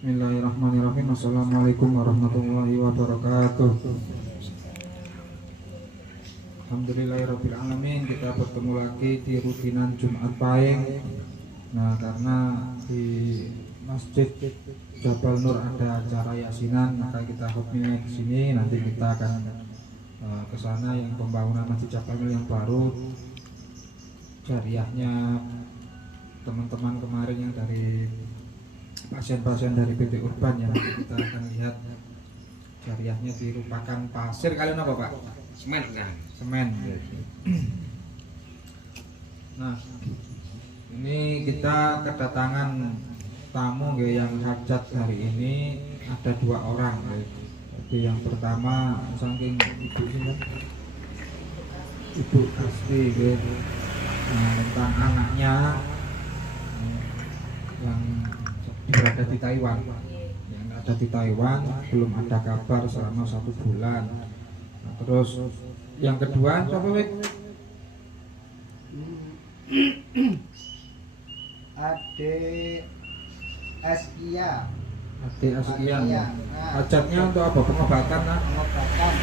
Bismillahirrahmanirrahim. Assalamualaikum warahmatullahi wabarakatuh. Alhamdulillahirabbil alamin. Kita bertemu lagi di rutinan Jumat Pahing. Nah, karena di Masjid Jabal Nur ada acara yasinan, maka kita hotmilnya di sini. Nanti kita akan ke sana yang pembangunan Masjid Jabal Nur yang baru. Jariahnya teman-teman kemarin yang dari pasien-pasien dari PT Urban ya, kita akan lihat jariahnya dirupakan pasir. Kalian apa Pak? Semen kan? Semen. Nah, ini kita kedatangan tamu yang hajat hari ini ada 2 orang. Jadi yang pertama saking ibu ini, Ibu Asti, nah, tentang anaknya yang berada di Taiwan, yang ada di Taiwan belum ada kabar selama 1 bulan. Nah, terus yang kedua siapa Wik? Ade Askia. Ade Askian. Nah, Hajatnya untuk apa? Pengobatan nah? pengobatan.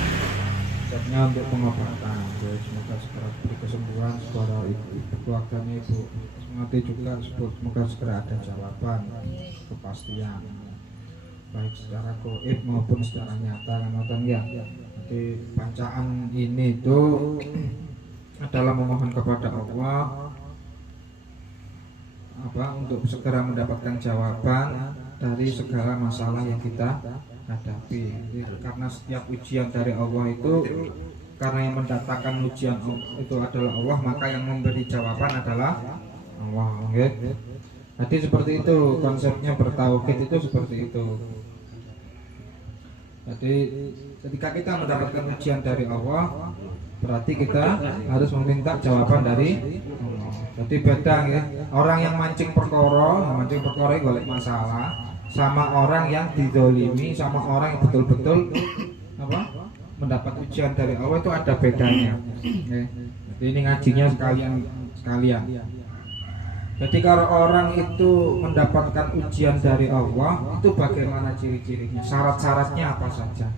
Hajatnya untuk pengobatan. Jadi semoga segera beri kesembuhan kepada ibu keluarganya Ibu Mati juga, semoga segera ada jawaban, kepastian baik secara goib maupun secara nyata. Nonton ya. Jadi bacaan ini itu adalah memohon kepada Allah untuk segera mendapatkan jawaban dari segala masalah yang kita hadapi. Jadi, karena setiap ujian dari Allah itu, karena yang mendatangkan ujian itu adalah Allah, maka yang memberi jawaban adalah Allah. Okay? Jadi seperti itu konsepnya, bertauhid itu seperti itu. Jadi ketika kita mendapatkan ujian dari Allah, berarti kita harus meminta jawaban dari Allah. Jadi beda ya, orang yang mancing perkara golek masalah, sama orang yang didolimi, sama orang yang betul-betul mendapat ujian dari Allah, itu ada bedanya. Jadi ini ngajinya sekalian. Jadi kalau orang itu mendapatkan ujian dari Allah, itu bagaimana ciri-cirinya, syarat-syaratnya apa saja.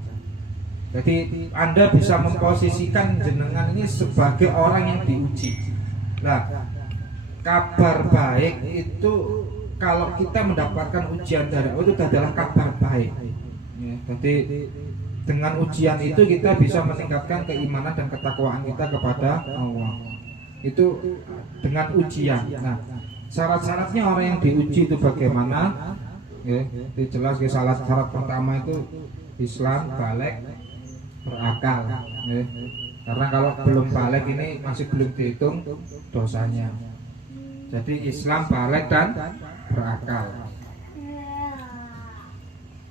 Jadi Anda bisa memposisikan jenengan ini sebagai orang yang diuji. Nah, kabar baik itu kalau kita mendapatkan ujian dari Allah itu adalah kabar baik. Jadi dengan ujian itu kita bisa meningkatkan keimanan dan ketakwaan kita kepada Allah. Itu dengan ujian. Nah, syarat-syaratnya orang yang diuji itu bagaimana? Itu jelas ya, syarat pertama itu Islam, balik, berakal. Karena kalau belum balik ini masih belum dihitung dosanya. Jadi Islam, balik dan berakal.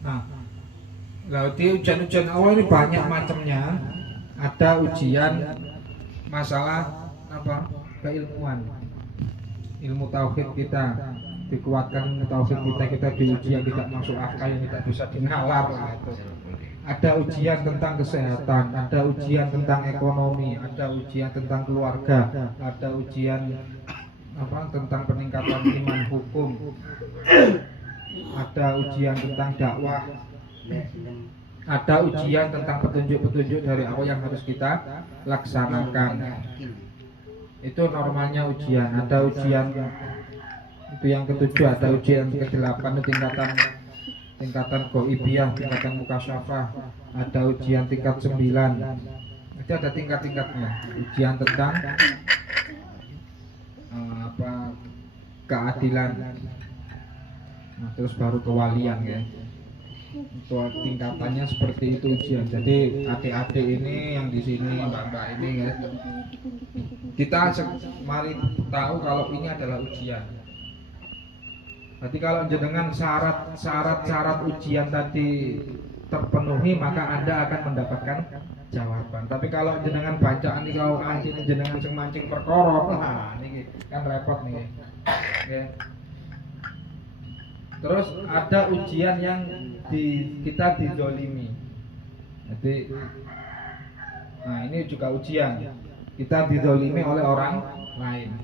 Nah, lalu di ujian-ujian Allah ini banyak macamnya. Ada ujian masalah keilmuan, ilmu tauhid kita dikuatkan, ilmu tauhid kita diuji yang tidak masuk akal, yang tidak bisa dinalar gitu. Ada ujian tentang kesehatan, ada ujian tentang ekonomi, ada ujian tentang keluarga, ada ujian tentang peningkatan iman hukum, ada ujian tentang dakwah, ada ujian tentang petunjuk-petunjuk dari Allah yang harus kita laksanakan. Itu normalnya ujian. Ada ujian itu yang ke-7, ada ujian ke-8 tingkatan goibiyah, tingkatan mukasyafah, ada ujian tingkat 9. Itu ada tingkat-tingkatnya. Ujian tentang keadilan. Nah, terus baru kewalian ya. Itu tingkatannya seperti itu ujian. Jadi adik-adik ini yang di sini, mbak-mbak ini ya, kita mari tahu kalau ini adalah ujian. Jadi kalau jenengan syarat ujian tadi terpenuhi, maka Anda akan mendapatkan jawaban. Tapi kalau jenengan bacaan ini kalau ini jenengan mancing perkara, nah ini kan repot nih. Ya. Terus ada ujian yang kita dizolimi. Jadi, nah ini juga ujian. Kita dizolimi oleh orang lain.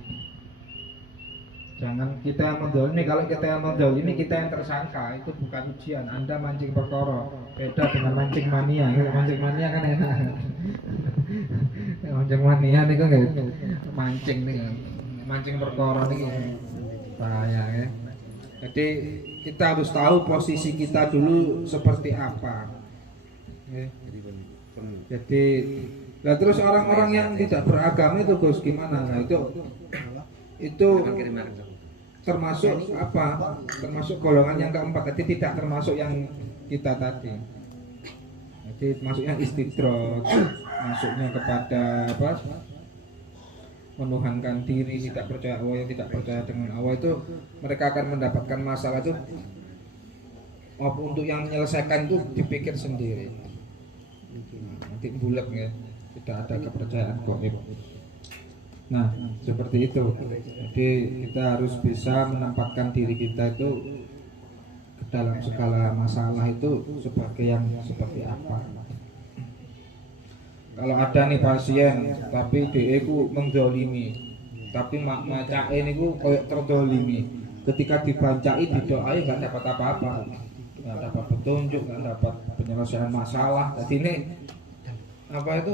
Jangan kita mendolimi. Kalau kita yang mendolimi, kita yang tersangka. Itu bukan ujian. Anda mancing perkara. Beda dengan mancing mania. Mancing mania kan enak. Mancing mania nih kan mancing nih. Mancing perkara nih bahaya ya. Jadi kita harus tahu posisi kita dulu seperti apa. Ya. Jadi, nah terus orang-orang yang tidak beragama itu Gus gimana? Nah itu termasuk apa? Termasuk golongan yang keempat. Jadi tidak termasuk yang kita tadi. Jadi masuknya istidroj, masuknya kepada apa? Menuhankan diri, tidak percaya Allah, yang tidak percaya dengan Allah itu mereka akan mendapatkan masalah itu. Untuk yang menyelesaikan itu dipikir sendiri. Nanti bulat ya, tidak ada kepercayaan gaib. Nah, seperti itu. Jadi kita harus bisa menempatkan diri kita itu ke dalam segala masalah itu sebagai yang seperti apa. Kalau ada nih pasien, tapi dia ku mendolimi, tapi macake niku koyok terdolimi. Ketika dibancai, didoai nggak dapat apa-apa, nggak dapat petunjuk, nggak dapat penyelesaian masalah. Jadi ini apa itu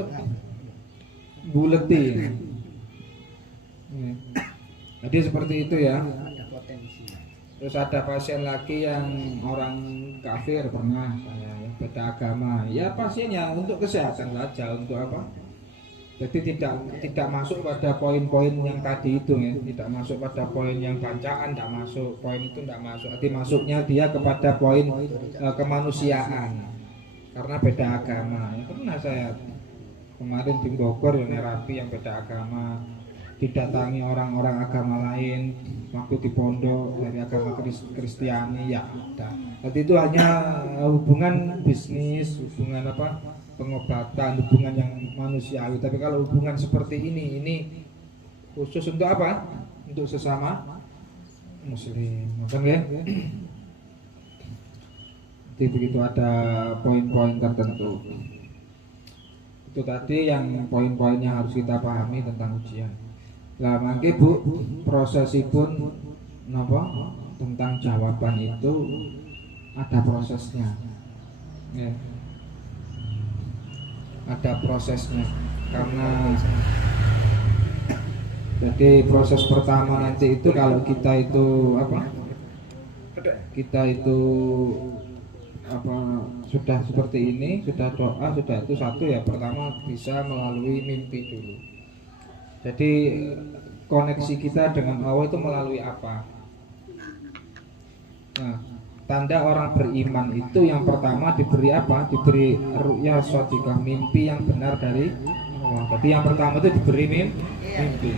buletin. Jadi seperti itu ya. Terus ada pasien lagi yang orang kafir pernah saya ya, beda agama. Ya pasiennya untuk kesehatan saja, untuk apa? Jadi tidak masuk pada poin-poin yang tadi itu ya, tidak masuk pada poin yang bacaan, tidak masuk poin itu, tidak masuk. Jadi masuknya dia kepada poin kemanusiaan karena beda agama. Ya, pernah saya kemarin di Bogor yang nerapi yang beda agama, didatangi orang-orang agama lain waktu di pondok dari agama Kristiani ya ada. Jadi itu hanya hubungan bisnis, hubungan apa pengobatan, hubungan yang manusiawi. Tapi kalau hubungan seperti ini khusus untuk apa? Untuk sesama Muslim, bukan ya? Jadi begitu ada poin-poin tertentu. Itu tadi yang poin-poin yang harus kita pahami tentang ujian. Lah mangke Bu, prosesipun napa tentang jawaban itu ada prosesnya. Ya. Ada prosesnya. Karena jadi proses pertama nanti itu kalau kita itu apa? Kita itu apa sudah seperti ini, sudah doa, sudah itu satu ya, pertama bisa melalui mimpi dulu. Jadi koneksi kita dengan Allah itu melalui apa? Nah, tanda orang beriman itu yang pertama diberi apa? Diberi ru'ya shadiqah, mimpi yang benar dari Allah. Jadi yang pertama itu diberi mimpi.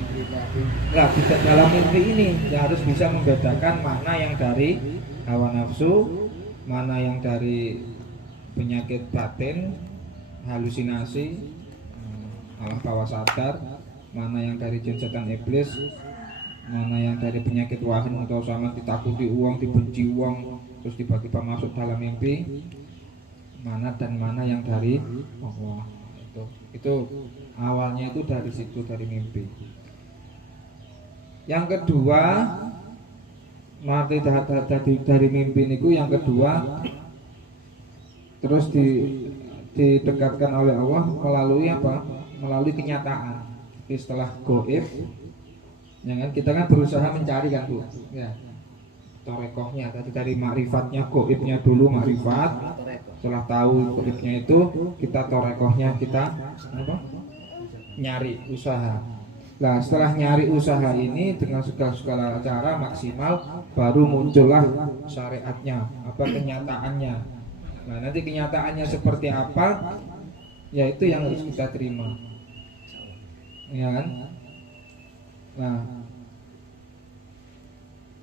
Nah, di dalam mimpi ini ya harus bisa membedakan mana yang dari hawa nafsu, mana yang dari penyakit batin, halusinasi, alam bawah sadar, mana yang dari jin setan iblis, mana yang dari penyakit wahin atau sama ditakuti uang, dibenci uang, terus tiba-tiba masuk dalam mimpi, mana dan mana yang dari Allah. Itu awalnya itu dari situ, dari mimpi. Yang kedua, mati dari mimpi niku yang kedua terus didekatkan oleh Allah melalui apa? Melalui kenyataan. Setelah goib, ya kan kita kan berusaha mencari kan Bu, ya torekohnya tadi dari makrifatnya, goibnya dulu makrifat, setelah tahu goibnya itu kita torekohnya kita apa? Nyari usaha. Nah setelah nyari usaha ini dengan segala cara maksimal, baru muncullah syariatnya, apa kenyataannya. Nah nanti kenyataannya seperti apa, ya itu yang harus kita terima. Ya kan? Nah,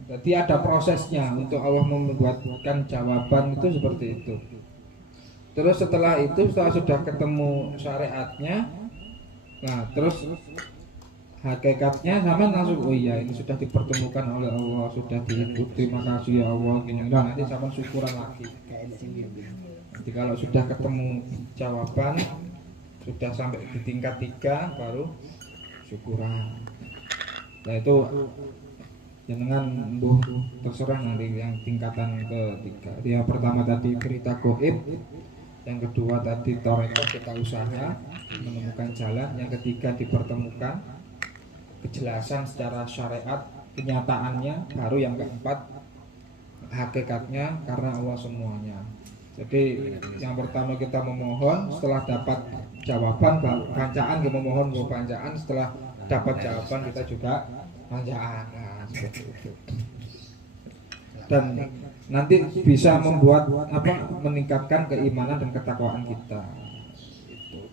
jadi ada prosesnya untuk Allah membuatkan jawaban itu seperti itu. Terus setelah itu, setelah sudah ketemu syariatnya, nah terus hakikatnya sama langsung, oh iya ini sudah dipertemukan oleh Allah, sudah dihidup, terima kasih ya Allah. Nah nanti sama syukuran lagi. Jadi kalau sudah ketemu jawaban, sudah sampai di tingkat 3 baru syukuran. Nah itu Jangan mbuh terserah nanti yang tingkatan ketiga. Yang pertama tadi berita goib, yang kedua tadi torekoh kita usaha menemukan jalan, yang ketiga dipertemukan kejelasan secara syariat kenyataannya, baru yang keempat hakikatnya karena Allah semuanya. Jadi yang pertama kita memohon, setelah dapat jawaban bacaan, kita memohon bacaan, setelah dapat jawaban kita juga bacaan. Seperti itu. Dan nanti bisa membuat meningkatkan keimanan dan ketakwaan kita. Itu.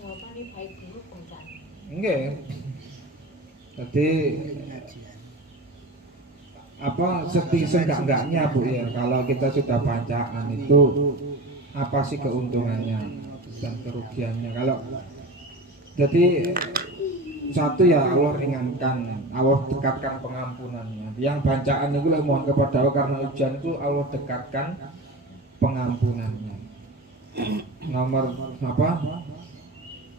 Jawabannya baik dulu bacaan. Enggak. Jadi seenggak-enggaknya Bu ya, kalau kita sudah bacaan itu apa sih keuntungannya dan kerugiannya? Kalau jadi satu ya Allah ringankan, Allah dekatkan pengampunannya. Yang bacaan itu mohon kepada Allah karena ujian itu Allah dekatkan pengampunannya. Nomor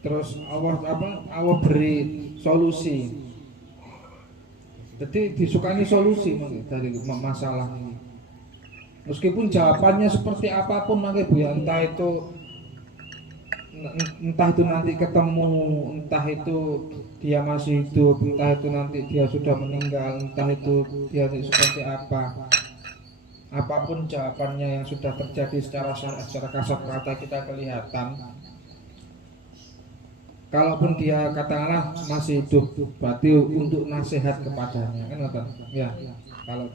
terus Allah beri solusi. Jadi disukani solusi dari masalah ini. Meskipun jawabannya seperti apapun Bu ya, entah itu nanti ketemu, entah itu dia masih hidup, entah itu nanti dia sudah meninggal, entah itu dia seperti apa, apapun jawabannya yang sudah terjadi secara kasat mata kita kelihatan. Kalaupun dia katakanlah masih hidup, berarti untuk nasihat kepadanya kan, ya. Kalau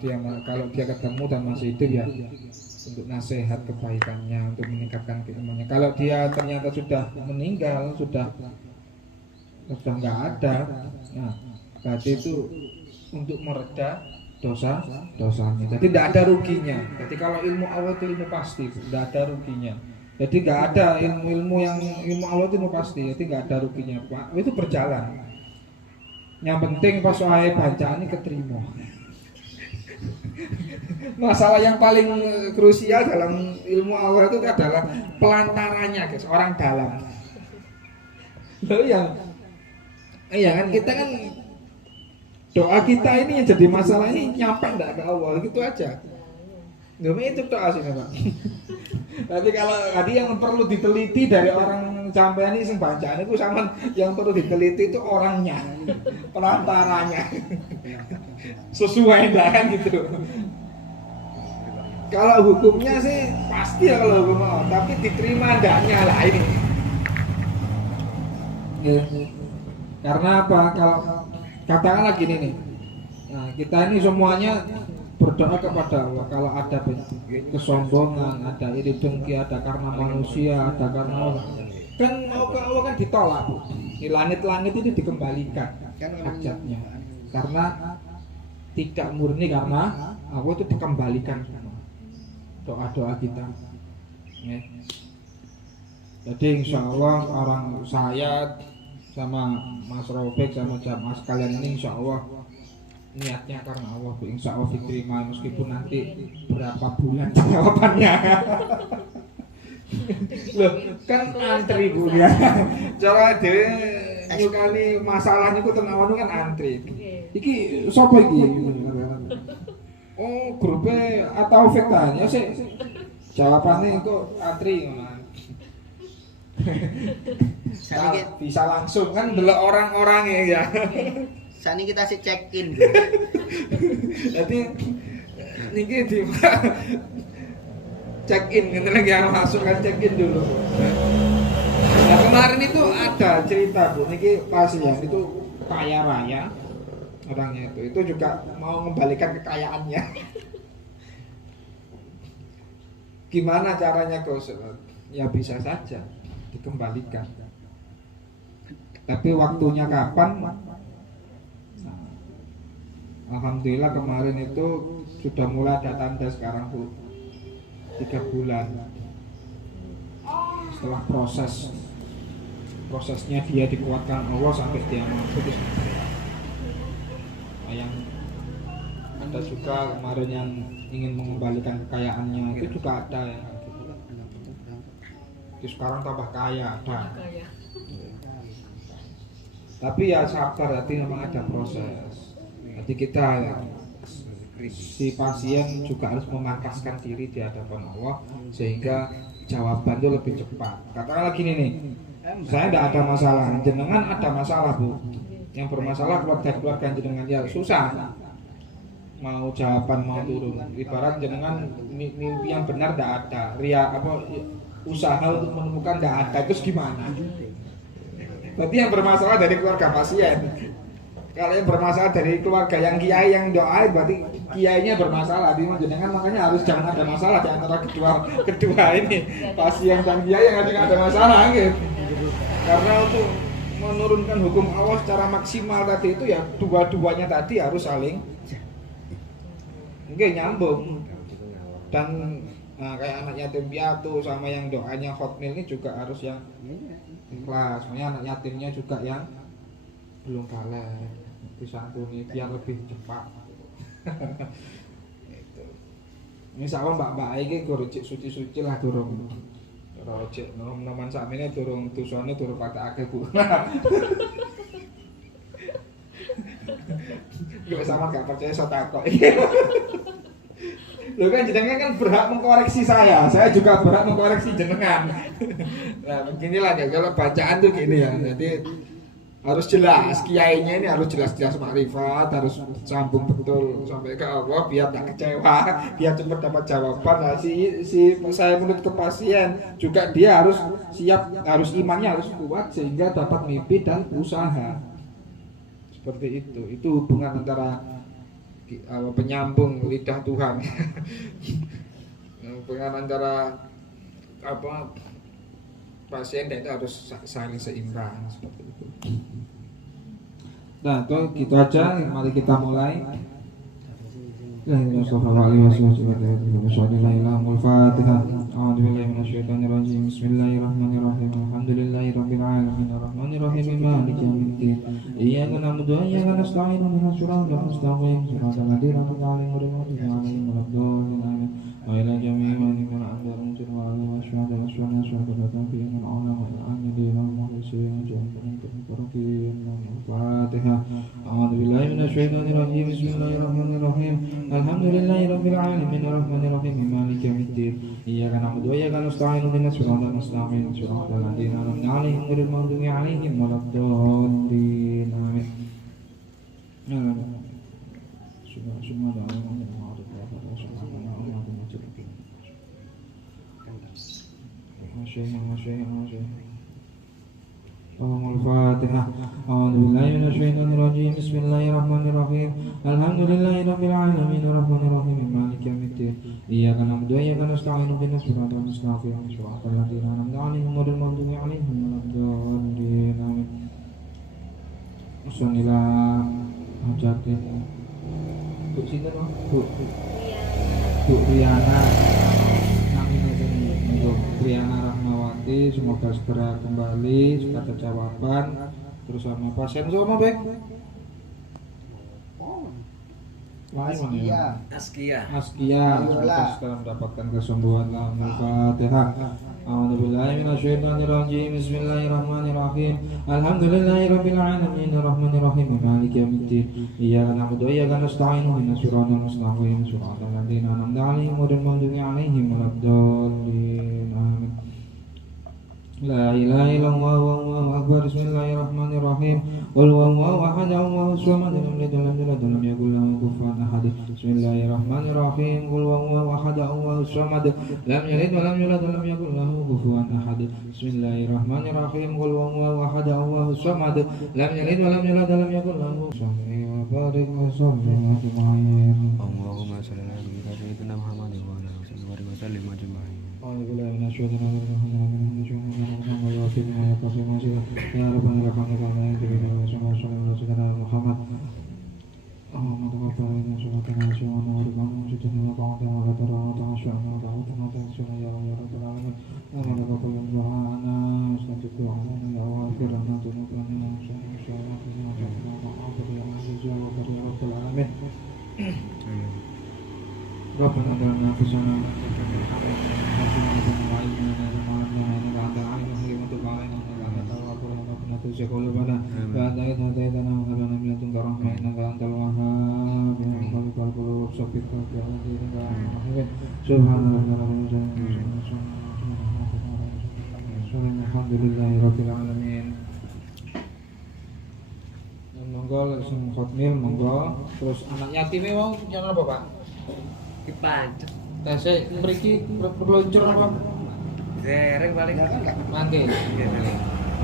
dia ketemu dan masih hidup ya untuk nasihat kebaikannya, untuk meningkatkan keimanannya. Kalau dia ternyata sudah meninggal, sudah nggak ada, nah berarti itu untuk mereda dosanya. Jadi tidak ada ruginya. Jadi kalau ilmu Allah itu ilmu pasti, tidak ada ruginya. Jadi nggak ada ilmu Allah itu ilmu pasti, jadi nggak ada ruginya Pak. Itu berjalan. Yang penting pas soal bacaan ini keterima. Masalah yang paling krusial dalam ilmu Allah itu adalah pelantarannya, guys, orang dalam. Loh iya kan, kita kan doa kita ini yang jadi masalah ini nyampe enggak ke Allah, gitu aja. Loh itu doa sih Pak. Tapi kalau tadi yang perlu diteliti dari orang sampean ini bacaan itu sama yang perlu diteliti itu orangnya, pelantaranya. Sesuai enggak kan gitu. Kalau hukumnya sih pasti ya kalau hukum Allah, tapi diterima enggaknya lah ini. Ya. Karena apa? Kalau katakanlah gini nih, nah, kita ini semuanya berdoa kepada Allah. Kalau ada kesombongan, ada iri dengki, ada karena manusia, ada karena Allah, kan mau ke Allah kan ditolak Bu. Di langit-langit itu dikembalikan hajatnya, karena tidak murni, karena Allah itu dikembalikan semua doa-doa kita ya. Jadi insya Allah orang saya sama Mas Robek sama jamaah sekalian ini insya Allah niatnya karena Allah, insya Allah diterima meskipun nanti berapa bulan jawabannya. Loh kan antri Bu ya. Cara dhewe nyukani masalahnya ku tenawan kan antri. Iki sapa iki? Oh, grupnya atau tanya sih. Jawabannya kok antri ngono. Bisa langsung kan delok orang-orang ya. Sani kita sih check in. Jadi niki di check in ngene yang masuk kan check in dulu. Nah, kemarin itu ada cerita Bu, niki pasien itu kaya raya orangnya itu juga mau mengembalikan kekayaannya. Gimana caranya Gus? Ya bisa saja dikembalikan. Tapi waktunya kapan? Nah, alhamdulillah kemarin itu sudah mulai ada tanda sekarang Bu. 3 bulan setelah prosesnya dia dikuatkan Allah sampai dia mampu. Yang ada juga kemarin yang ingin mengembalikan kekayaannya itu juga ada ya. Jadi sekarang tambah kaya ada. Tapi ya sabar, nanti memang ada proses. Nanti kita si pasien juga harus memantaskan diri di hadapan Allah sehingga jawaban itu lebih cepat. Katakanlah gini nih, saya tidak ada masalah, jenengan ada masalah Bu. Yang bermasalah keluarga jenengan ya susah. Mau jawaban mau turun. Ibarat jenengan mimpi yang benar tidak ada, usaha untuk menemukan tidak ada, terus gimana? Berarti yang bermasalah dari keluarga pasien. Kalau yang bermasalah dari keluarga yang kiai yang doain, berarti kiainya bermasalah. Di jenengan makanya harus jangan ada masalah di antara kedua ini, pasien dan kiai yang ada masalah gitu. Karena untuk menurunkan hukum Allah secara maksimal tadi itu ya dua-duanya tadi harus saling nyambung. Dan kayak anak yatim piatu sama yang doanya hotmail ini juga harus yang ikhlas. Makanya anak yatimnya juga yang belum balik disantuni biar lebih cepat. Itu. Misalnya mbak-mbak iki guru cek suci-suci lah durung. Ora cek nom-noman sakmene durung dosane durung patekake Bu. Yo sama gak percaya so takok. Loh kan jenengan kan berhak mengkoreksi saya juga berhak mengkoreksi jenengan. Nah beginilah ya, kalau bacaan tuh gini ya, jadi harus jelas, kiainya ini harus jelas-jelas makrifat, harus sambung betul sampai ke Allah biar tak kecewa, biar cepat dapat jawaban. Nah, si saya menurut ke pasien juga dia harus siap, harus imannya harus kuat sehingga dapat mimpi dan usaha. Seperti itu hubungan antara penyambung lidah Tuhan. Hubungan antara pasien dan itu harus saling seimbang seperti itu. Nah, itu gitu aja. Mari kita mulai. Bismillahirrahmanirrahim. Alhamdulillahirabbil alamin arrahmanirrahim maliki yaumiddin. Iyyaka na'budu wa iyyaka nasta'in ihdinas siratal mustaqim siratal ladzina an'amta 'alaihim ghairil maghdubi 'alaihim waladdallin amin. Wa ila jami'i man kana 'abdan wa ala wasfata wasfana syahadatan fi man ala wa amilin al-muhsin jannatan taqrakin al-fatihah. A'udzu billahi minasy syaithanir rajim. Bismillahirrahmanirrahim. Alhamdulillahirabbil alamin arrahmanir rahim maliki yaumiddin. Iyyaka na'budu wa iyyaka nasta'in ihdinas siratal mustaqim siratal ladzina an'amta 'alaihim ghairil maghdubi 'alaihim waladdallin amin. Al-Fatihah. A'udzu billahi minasy syaithanir rajim. Bismillahirrahmanirrahim. Alhamdulillahirabbil alamin arrahmanir rahim maliki yaumiddin. Iyyaka na'budu wa iyyaka nasta'in ihdinas siratal mustaqim siratal ladzina an'amta 'alaihim ghairil maghdubi 'alaihim waladdallin amin. Bismillah. Hajatin. Bu sinten, Bu? Bu Riana. Triana Rahmawati, semoga segera kembali, segera ada jawaban. Terus sama pasien sama baik. Askia. Semoga segera mendapatkan kesembuhan. Al-Fatihah. A'udzubillahi minasyaitonir rajim. Bismillahirrahmanirrahim. Alhamdulillahirabbil alamin arrahmanir rahim maliki yaumiddin. Iyyaka na'budu wa iyyaka nasta'in ihdinas siratal mustaqim siratal ladzina an'amta 'alaihim ghairil maghdubi 'alaihim waladdallin. Amin. La ilaha illallah wallahu akbar. Bismillahirrahmanirrahim. Qul huwallahu ahad Allahus samad lam yalid walam yulad walam yakul lahu kufuwan ahad. Bismillahirrahmanirrahim. Qul huwallahu ahad Allahus samad lam yalid walam yulad walam yakul lahu kufuwan ahad. Bismillahirrahmanirrahim. Qul huwallahu ahad Allahus samad lam yalid walam yulad walam yakul lahu kufuwan ahad. Barik wa sallim ajma'in. Allahumma shalli ala sayyidina Muhammadin wa ala alihi wa sallim ajma'in. Alhamdulillah minasyaitonir rajim. Ya Rabbana lakal hamdu wa sallallahu ala Muhammad. Allahumma taqabbal minna salatana wa warhamna wa ta'ala wa ta'ala wa ta'ala ya rabbal alamin. Allahumma taqabbal du'ana wa istajib du'ana ya waghfir lana dhunubana wa sallallahu ya rabbal alamin. Rabbana atina fid dunya تزغ قلوبنا بعد إذ هديتنا وهب لنا من لدنك رحمة إنك أنت الوهاب. يا مقلب القلوب ثبت Alhamdulillahirabbil alamin. Monggo langsung khotmil monggo. Terus anak yatime mau jangan apa, Pak? Dipancet. Tesek mriki peluncur apa? Dereng paling Mangke.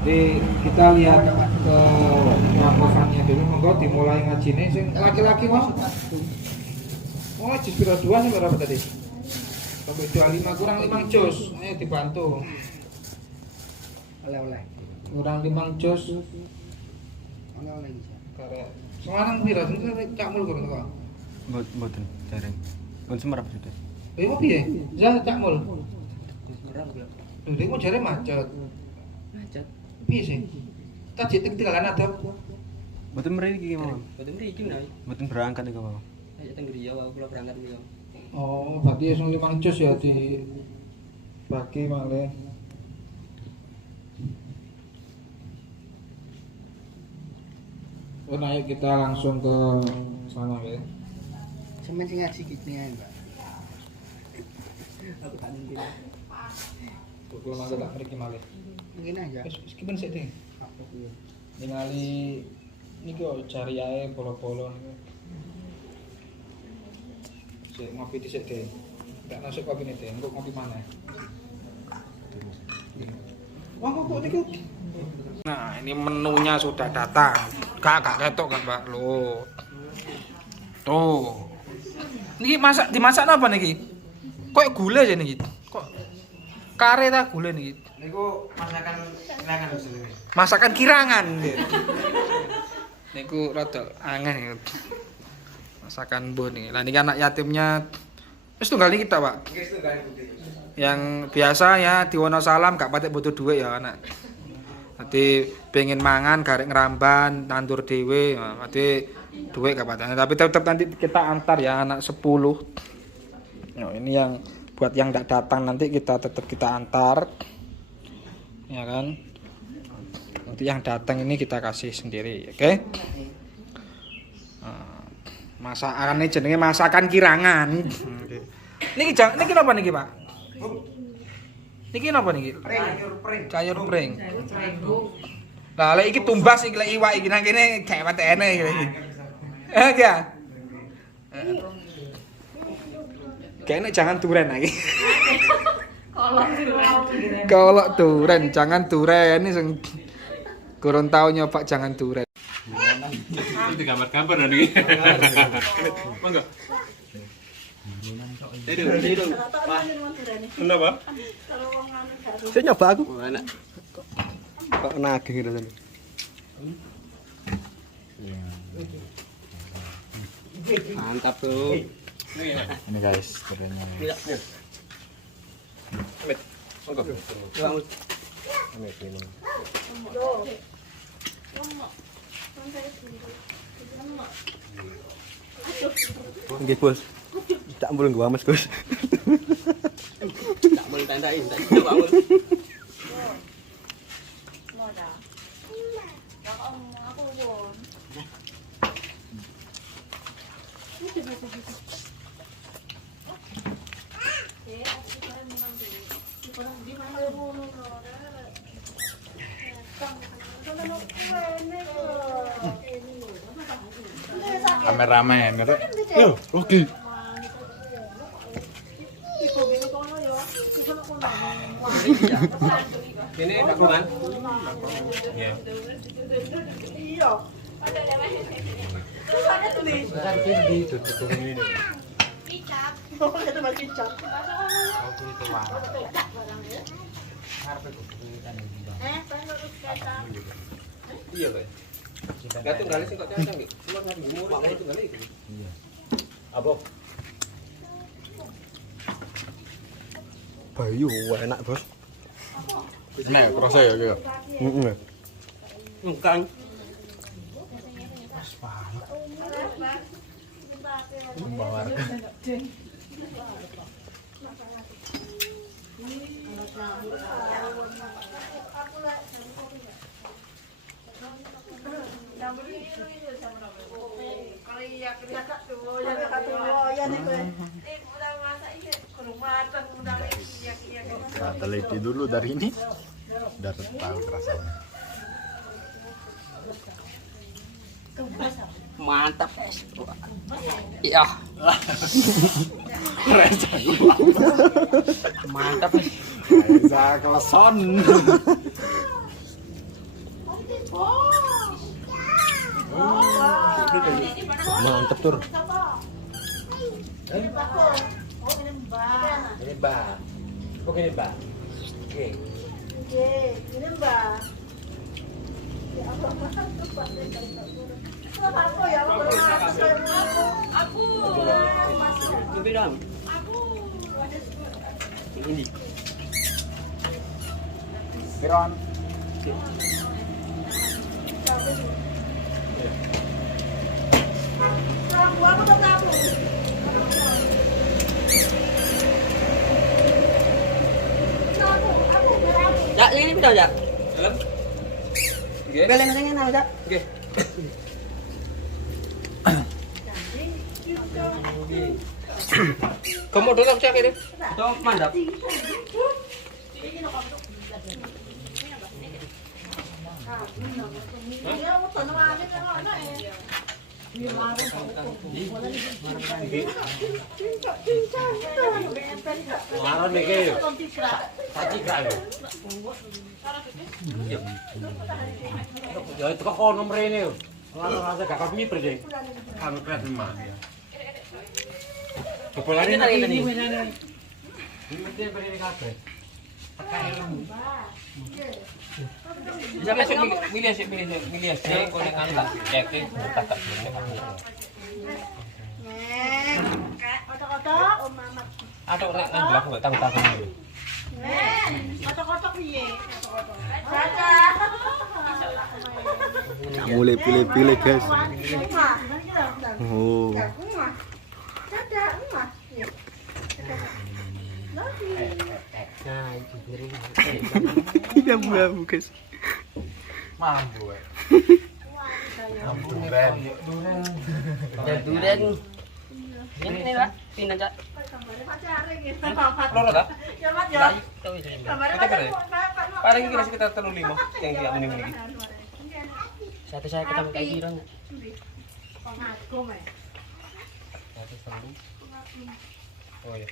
Jadi kita lihat ke laporannya dulu, monggo dimulai ngajine sing laki-laki mau. Oh, jus pira 2 sampai berapa tadi? Sampai 25 kurang 5 jus. Ayo dibantu. oleh-oleh. Kurang 5 jus. Oleh-oleh bisa. Karek. Semarang pira? Sing cak mul kurang kok. Mboten dereng. Pun semerap sudah. Eh, piye? Ya cak mul. Kurang belum. Lho, nek mau jare macet. Macet. Piye sih? Tadi tinggalan ada. Mboten mriki iki, Mam. Betul mriki menawi. Mboten berangkat iki, Mam. Ayo teng griya wae kula berangkat niku. Oh, berarti sing 5 jus ya di bagi malih. Oh, ayo kita langsung ke sana ya. Semen sing ngaji gini ae, Mbak. Aku tak mungkin. Kalau mangga tak mriki malih. Mungkin aja. Wis kipen sik ding. Apa kuwi? Ningali niki kok cari ae polo-polo niku. Sik ngopi dhisik deh. Tak nasuk kopi nih deh, engko ngopi mana? Wah, kok niku. Nah, ini menunya sudah datang. Kakak ketok kan, Pak. Loh. Tuh. Niki dimasak apa niki? Kok gula aja niki? Kok kare ta gula niki? Niku masakan kirangan maksudnya. Masakan kirangan. Niku rada angin niku. Masakan mbah niki. Lah niki anak yatimnya wis tunggal niki ta, Pak? Nggih, setunggal putih. Yang biasa ya di Wonosalam gak patek butuh duit ya anak. Nanti pengen mangan garek ngeramban nandur dewe, nanti duit gak patek. Tapi tetap nanti kita antar ya anak 10. Nah, ini yang buat yang tidak datang nanti kita tetap kita antar, ya kan? Nanti yang datang ini kita kasih sendiri, oke? Masakan ini jenenge masakan kirangan. Niki niki napa niki, Pak? Niki napa niki? Sayur pring. Lah lek iki tumbas iki lek iwak iki nang kene gak patene iki. Ya. Kayaknya jangan duren lagi. Kolok duren, jangan duren ini sing kurang tahu nyoba jangan duren. Itu gambar-gambar nih. Monggo. Itu. Kenapa? Saya nyoba aku. Enak. Kok nagih gitu tadi. Mantap tuh. Ini guys, turunnya. Monggo. Amit ini. Nggih, Bos. Tak mul gua Mas, Gus. Tak boleh tandain, tak coba aku. Kameramen, kata. Yo, oke. Ini bakungan. Iya. Iya, Pak. Gak tunggal sih kok cacang iki. Cuma nabi umur wae tunggal iki. Iya. Apa? Bayu enak, Bos. Nah, kerasa ya gitu. Heeh. Ngkang. Warga. Nah, teliti dulu dari ini. Udah tahu rasanya. Mantap. Iya. Reza gua. Mantap. Reza keleson. Mantap tur. Ini Mbak. Oke nih Mbak. Oke. Lebih dong. Ini. Piron. Ya, ini pindah ya. Dalam. Oke. Belen ini nama ya. Oke. Kamu dulu cek ini. Itu mantap. Laron iki. Tadi gak lho. Ya itu kok kono mrene. Laron aja gak kami berding. Kami kret mah. Kepolane ini. Ini mesti berdiri kabeh. Jangan sih milih sih kau dengan tak cek tak tak ada orang yang bilang nggak tahu tahu Mulai pilih-pilih guys. Oh. Nah, itu diri. Tidak abu guys. Mampu. duren Dan durian. Ini Pak, pindah Cak. loro tak Tahu itu. paling kira sekitar 35 yang tidak mending lagi Satu saya ketemu kayak gitu enggak? oh ya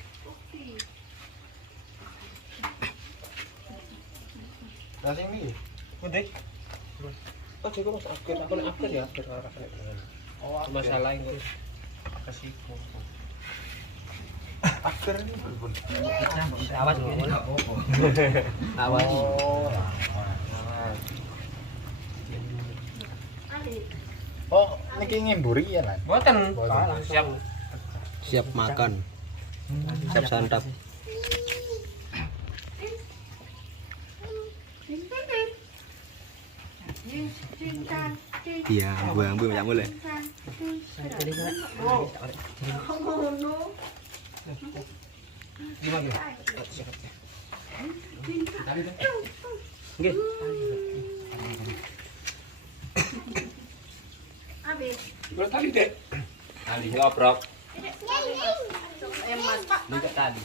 nasi ini gede oh juga mas akhir aku nak akhir ya akhir arah masalah ini kasih Akhir ini berbun. Awas ngomong. Awas. Oh, niki ngimburi ya lan. buatan siap Siap makan. Siap santap. Iya, ambu banyak mulai. gimana Nggih. berapa kali dek kali ngobrol Minta tadi.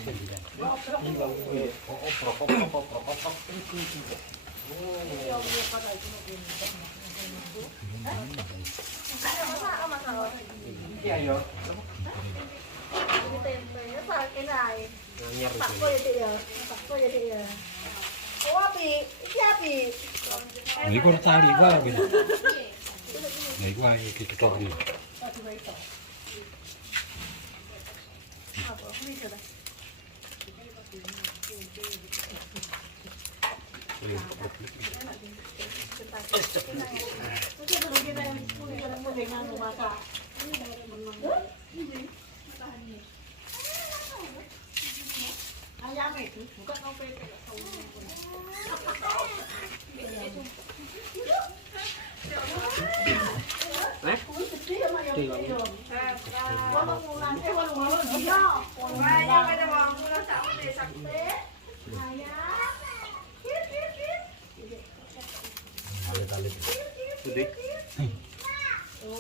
iya yo Ini gua cari gua gitu. Nah, gua gitu kok gitu.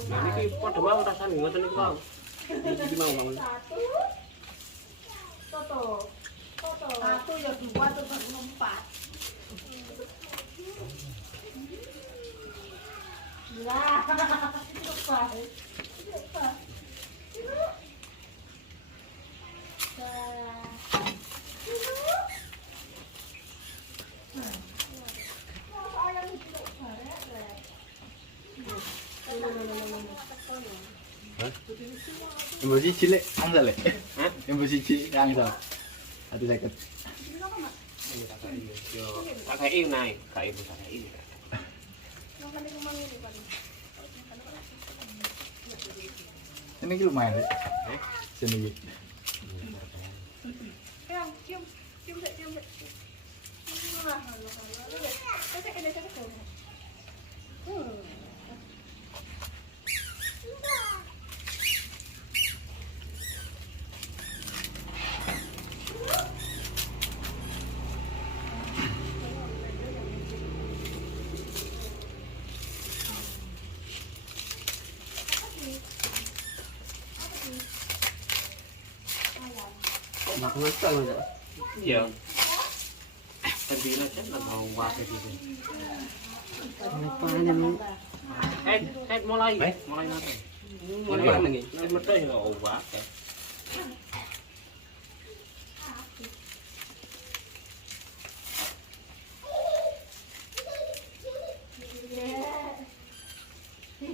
Nah niki padha mau rasane ngoten niku mau. Iki mau bangun. Satu ya dua tuh baru 4. Lah, Yang siji lek angsal lek. Hah? Yang siji angsal. Ati 50. Yo, tak kei naik, kei bu tak kei. Ini ki lumayan lek. Sini ki. Mak ngesel ya. Iya. Tendina kan mau wae gitu. Mulai nanti. Mulai lagi. Mulai metu ya obat.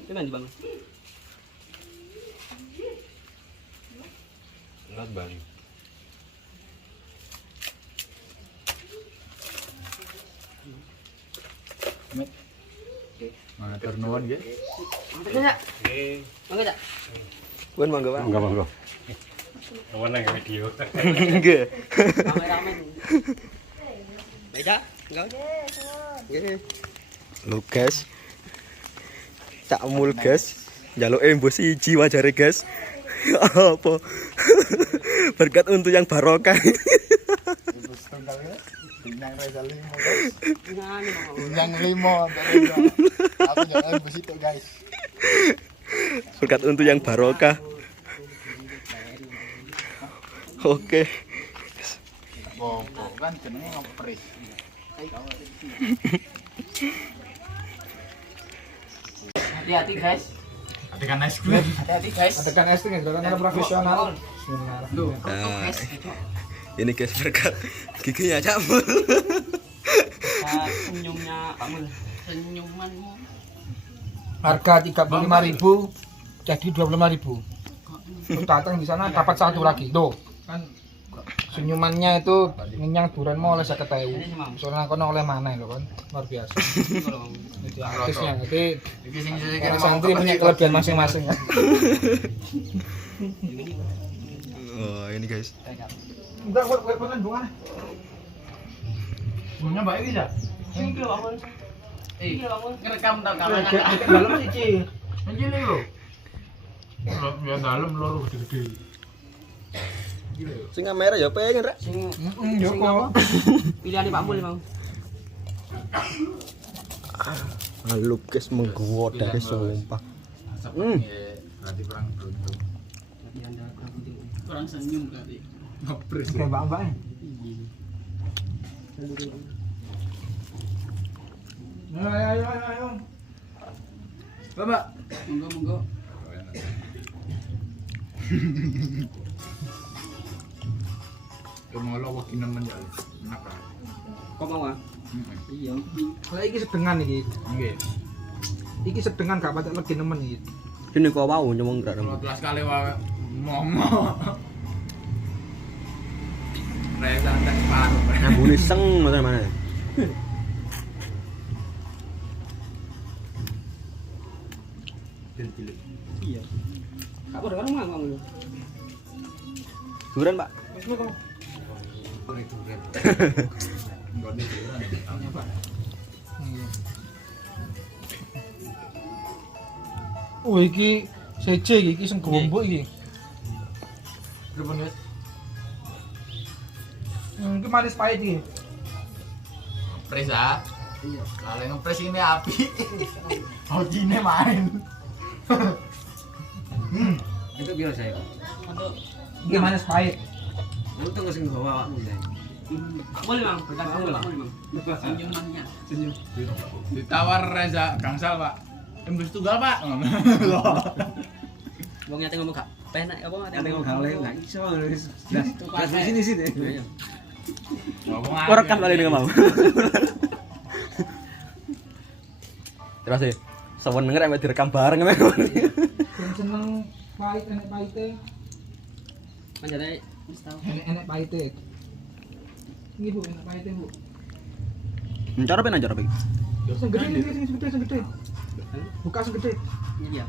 Gimana Bang? Enggak bang. Matur nuwun nggih. Mangga, Nggih. mangga. Wen mangga, Pak. Monggo. Kawan nang video. Nggih. Rame-rame. Beda? Enggak? Nggih. Lho, guys. Cak mul, guys. Njaluk mbok siji wajare, guys. Apa? Berkat untuk yang barokah. Ibu setunggal ya. Binyang Reza 5 guys. Binyang 5 dari yo. Aku jangan ibu situ guys. Berkat untuk yang barokah. Oke. Bobo kan jenenge ngepres. Hati-hati guys. Tekan es krim. Hati-hati guys. Tekan es tinggal gerakan profesional. Nah, ini guys berkat giginya Cak Mul. Senyumnya Pak Mul. Senyumanmu. Harga 35.000 jadi 25.000. Terus datang di sana dapat satu lagi. Tuh, kan senyumannya itu ngenyang duren mau oleh 50.000. Soalnya kono oleh mana lho kan. Luar biasa. Jadi artisnya nanti Iki sing santri punya kelebihan masing-masing ya. Oh, ini guys. Enggak, bukan bunga. Bunganya baik bisa. Ini Pak Mul. Pak Mul. Ngerekam tak kawan. Dalam siji. Anjir lho. Ya dalam loro gede-gede. Sing kamera ya pengen rek. Sing Yo kok. pilihan Pak Mul, Bang. Halus guys menggoda guys sumpah. Berarti kurang beruntung. Kurang senyum berarti. Ngepres. Kayak mbak-mbak. Ayo. Mbak. Monggo. Kemolo wagi nemen ya. Enak kan. Kok mau ah? Iya. Lah iki sedengan iki. Nggih. Iki sedengan gak patek legi nemen iki. Ini kok wau nyemong gak 15 kali wae momo. Reza tak paruh. Ambune seng ngoten mana. Iya. Kamu udah kan mau lu. Duren, Pak. Oh iki CC iki sing gombok iki. Pripun wis? Iki manis pahit iki. Presa. Iya. Kalau ngepres ini api. Ojine main. Itu biasa ya. Ini manis pahit. Lu tunggu sing bawa awakmu ya. Boleh bang, berkasih boleh bang. Senyumannya. Senyum. Ditawar Reza Gangsal, Pak. Tembus tunggal, Pak. Wong nyate ngomong gak penak apa Ada ngomong gak oleh enggak iso. Gas di sini. Ngomong Rekam kali ini mau. Terus sih, sowan denger emek direkam bareng emek. Yang seneng pahit enek pahite. Panjane wis tau. Enek pahite. Ini Bu, enek pahite Bu. Cara apa cara apa? Sing gede ini, sing gede. Buka sing gede. Iya.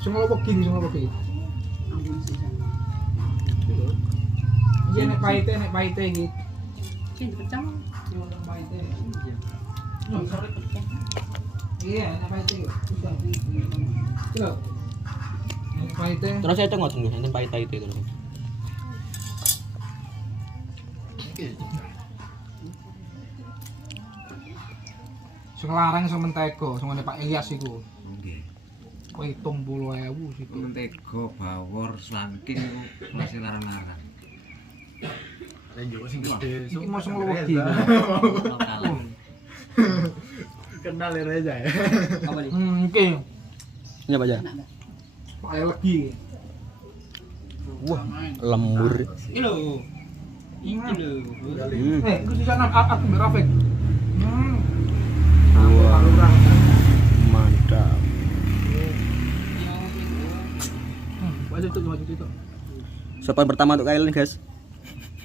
Sing lobok gini. Ampun sih. Iya enek pahite iki. Sing pecah. Sing enek pahite. Iya. Iya, enek pahite. Coba. Enek pahite. Terus saya tengok tunggu, enten pahit-pahit itu terus. Sing larang sing mentego, sing ngene Pak Ilyas iku. Nggih. Kowe 70.000 situ. Mentega, bawor, swanking masih larang-larang. Renjo sing gede. Iki mau sing legi. Kenal ya Reza ya. Apa nih? Iki. Ini apa aja? Pak legi. Wah, lembur. Ini lho. Iki lho. Iku sisa aku mbek Rafiq. Wah, mantap. Wajib itu. Sopan pertama untuk kalian guys.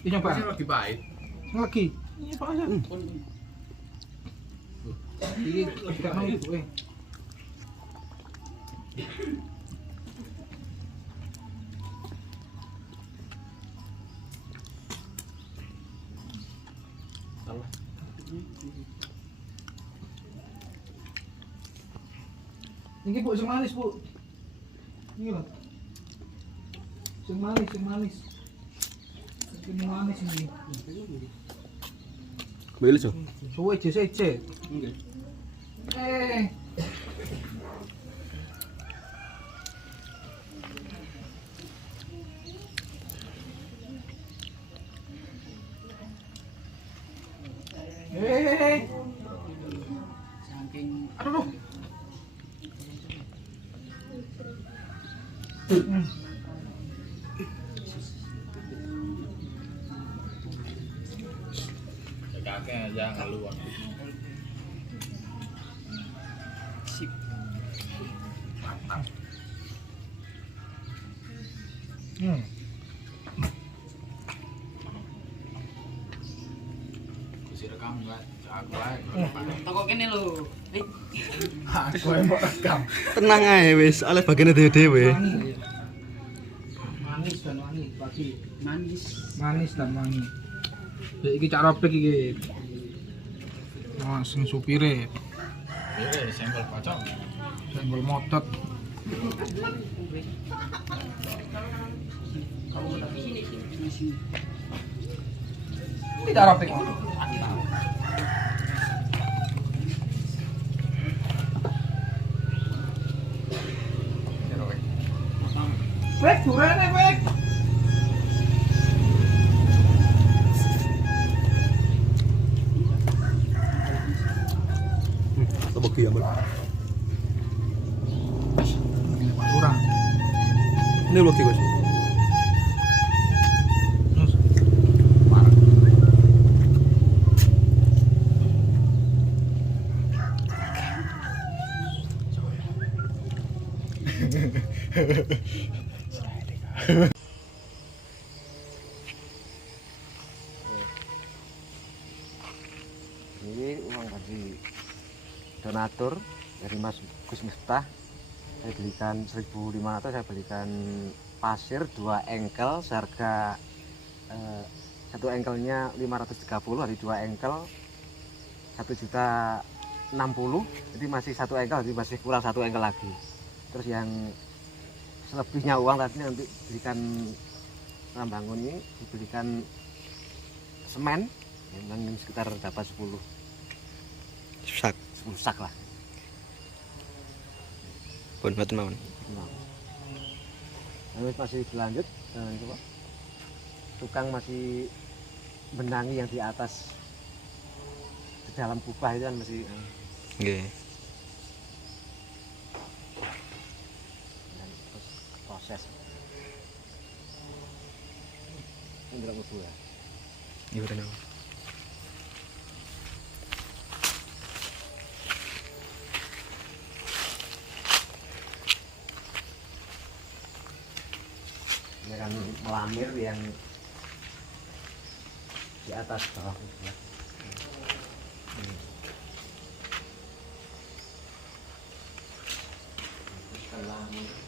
Ini coba. Masih lagi pahit. Sing legi. Ini Pak aja. Iki tidak mau ibu Ini Bu, sing manis Bu. Ini loh. Sing manis. Sing manis ini. Boleh so. Suwe jese. Nggih. Saking Aduh. Kakek aja ngeluar. sip. Kusi rekam enggak? Aku aja. Toko kene lho. Aku yang mau rekam. Tenang aja wis, ale bagian dewe-dewe. Manis dan wangi bagi. Manis. Dan wangi. Iki Cak Robek iki. Sing supire, Ini sampel kocok. senggol motot. Ini Cak Robek. Wek, durene wek. Tepuk dia, Mbak. Kurang. Ini lagi, Guys. Terus Ini uang dari donatur dari Mas Gus Miftah. Saya belikan 1.500, saya belikan pasir 2 engkel seharga satu engkelnya 530, dari 2 engkel 1.060.000, jadi masih 1 engkel, jadi masih kurang 1 engkel lagi. Terus yang selebihnya uang tadi nanti belikan Rambangun ini dibelikan semen yang sekitar dapat 10 Sak. sak lah. Pun mboten mawon. Nah. Terus masih berlanjut coba. Tukang masih benangi yang di atas di dalam kubah itu kan masih Nggih. dan terus proses. Ini berapa buah? Iya mboten mawon. Ini kan melamir yang di atas bawah ya. Melamir.